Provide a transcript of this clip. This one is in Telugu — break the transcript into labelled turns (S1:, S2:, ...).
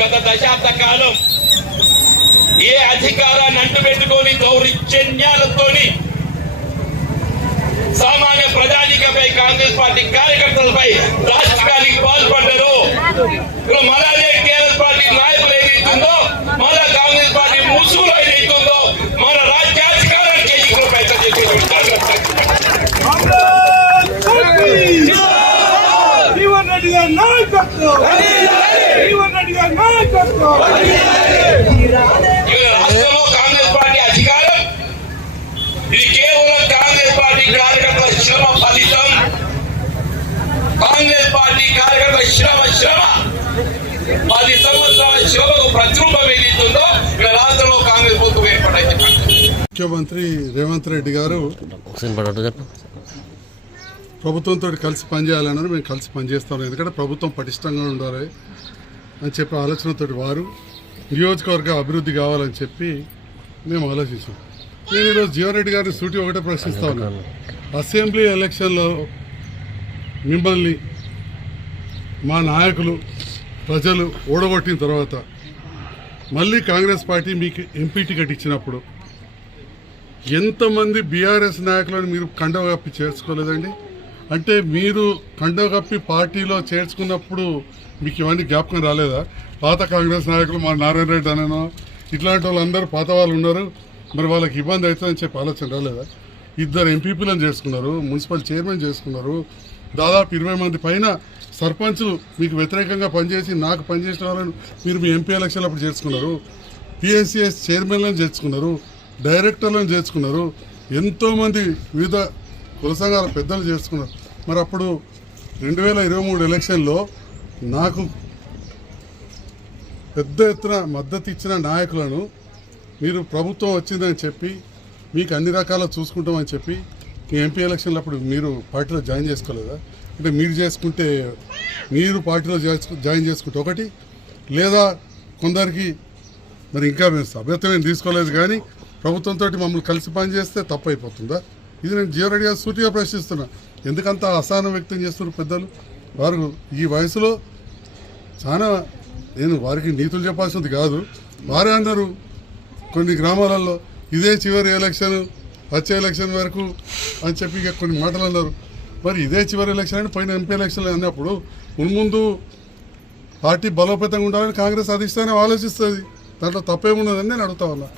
S1: గత దశాబ్ద కాలం ఏ అధికారాన్ని అంటుపెట్టుకొని దౌర్జన్యాలతోని సామాన్య ప్రజానికపై కాంగ్రెస్ పార్టీ కార్యకర్తలపై రాష్ట్రానికి పాల్పడ్డారు? మళ్ళీ టీఆర్ఎస్ పార్టీ నాయకులు ఏదైతుందో మళ్ళా కాంగ్రెస్ పార్టీ ముసుగులో ఏదైతుందో మన రాజ్యాధికారానికి చేసి ప్రయత్నం చేసేటువంటి
S2: నాయకత్వం! జీవన్ రెడ్డి గారి నాయకత్వం
S1: ఇవాళ రాష్ట్రంలో కాంగ్రెస్ పార్టీ అధికారం ఇది కేవలం కాంగ్రెస్ పార్టీ కార్యకర్తల శ్రమ ఫలితం కాంగ్రెస్ పార్టీ కార్యకర్తల శ్రమ శ్రమ పది సంవత్సరాల శ్రమకు ప్రతిరూపం ఏదైతుందో ఇక్కడ రాష్ట్రంలో కాంగ్రెస్ ప్రభుత్వం ఏర్పడైంది
S3: ముఖ్యమంత్రి రేవంత్ రెడ్డి గారు ప్రభుత్వంతో కలిసి పనిచేయాలన్నారు మేము కలిసి పనిచేస్తాం. ఎందుకంటే ప్రభుత్వం పటిష్టంగా ఉండాలి. అని చెప్పి ఆలోచనతో వారు నియోజకవర్గ అభివృద్ధి కావాలని చెప్పి మేము ఆలోచించాం. నేను ఈరోజు జీవన్ రెడ్డి గారిని సూటి ఒకటే ప్రశ్నిస్తా ఉన్నాను అసెంబ్లీ ఎలక్షన్లో మిమ్మల్ని మా నాయకులు ప్రజలు ఓడగొట్టిన తర్వాత మళ్ళీ కాంగ్రెస్ పార్టీ మీకు ఎంపీ టికెట్ ఇచ్చినప్పుడు ఎంతమంది బీఆర్ఎస్ నాయకులను మీరు కండవ చేసుకోలేదండి చేర్చుకోలేదండి? అంటే మీరు కండవ కప్పి పార్టీలో చేర్చుకున్నప్పుడు మీకు ఇవన్నీ జ్ఞాపకం రాలేదా? పాత కాంగ్రెస్ నాయకులు మా నారాయణ రెడ్డి అనేనో ఇట్లాంటి వాళ్ళందరూ పాత వాళ్ళు ఉన్నారు. మరి వాళ్ళకి ఇబ్బంది అవుతుందని చెప్పి ఆలోచన రాలేదా? ఇద్దరు ఎంపీపీలను చేసుకున్నారు మున్సిపల్ చైర్మన్ చేసుకున్నారు. దాదాపు ఇరవై మంది పైన సర్పంచులు మీకు వ్యతిరేకంగా పనిచేసి నాకు పనిచేసిన వాళ్ళని మీరు మీ ఎంపీ ఎలక్షన్లు అప్పుడు చేర్చుకున్నారు పిఎస్సిఎస్ చైర్మన్లను చేర్చుకున్నారు డైరెక్టర్లను చేర్చుకున్నారు ఎంతోమంది వివిధ కుల సంఘాల పెద్దలు చేసుకున్నారు. మరి అప్పుడు రెండు వేల ఇరవై మూడు ఎలక్షన్లో నాకు పెద్ద ఎత్తున మద్దతు ఇచ్చిన నాయకులను మీరు ప్రభుత్వం వచ్చిందని చెప్పి మీకు అన్ని రకాల చూసుకుంటామని చెప్పి మీ ఎంపీ ఎలక్షన్లు అప్పుడు మీరు పార్టీలో జాయిన్ చేసుకోలేదా? అంటే మీరు చేసుకుంటే మీరు పార్టీలో జాయిన్ చేసుకుంటే ఒకటి లేదా కొందరికి మరి ఇంకా మేము సభ్యత్వం తీసుకోలేదు కానీ ప్రభుత్వంతో మమ్మల్ని కలిసి పనిచేస్తే తప్పు అయిపోతుందా ఇది నేను జీవరెడ్డి గారు సూటిగా ప్రశ్నిస్తున్నా. ఎందుకంత అసహనం వ్యక్తం చేస్తున్నారు పెద్దలు? వారు ఈ వయసులో చాలా నేను వారికి నీతులు చెప్పాల్సింది కాదు. వారే అన్నారు కొన్ని గ్రామాలలో ఇదే చివరి ఎలక్షన్ వచ్చే ఎలక్షన్ వరకు అని చెప్పి ఇక కొన్ని మాటలు అన్నారు. మరి ఇదే చివరి ఎలక్షన్ అని పైన ఎంపీ ఎలక్షన్ అన్నప్పుడు మున్ముందు పార్టీ బలోపేతంగా ఉండాలని కాంగ్రెస్ అధిష్టానం ఆలోచిస్తుంది. దాంట్లో తప్పేమున్నదని నేను అడుగుతా ఉన్నా.